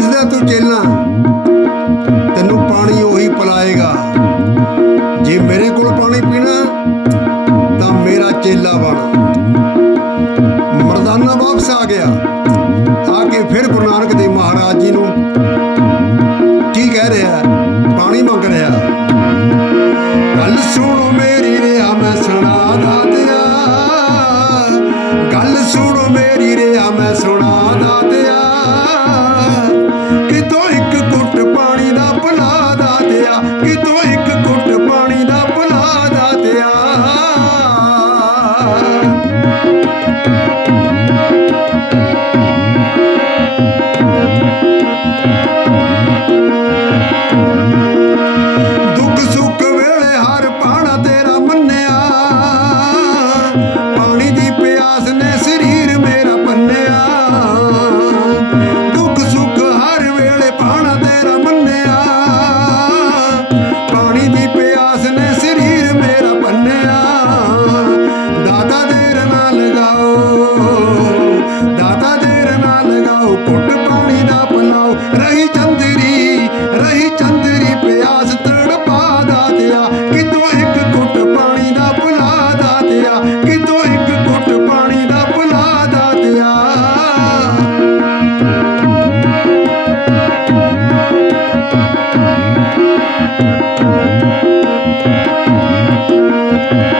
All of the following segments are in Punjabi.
ਜਿਸ ਦਾ ਤੂੰ ਚੇਲਾ। ਤੈਨੂੰ ਪਾਣੀ ਉਹੀ ਪਿਲਾਏਗਾ। ਜੇ ਮੇਰੇ ਕੋਲ ਪਾਣੀ ਪੀਣਾ, ਤਾਂ ਮੇਰਾ ਚੇਲਾ ਬਣ। ਮਰਦਾਨਾ ਵਾਪਸ ਆ ਗਿਆ। ਆ ਕੇ ਫਿਰ ਗੁਰੂ ਨਾਨਕ ਦੇਵ ਮਹਾਰਾਜ ਜੀ ਨੂੰ Thank you.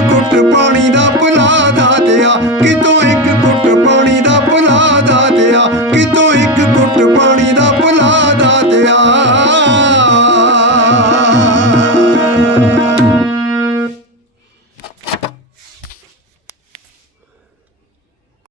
ਘੁੱਟ ਪਾਣੀ ਦਾ ਪਿਲਾ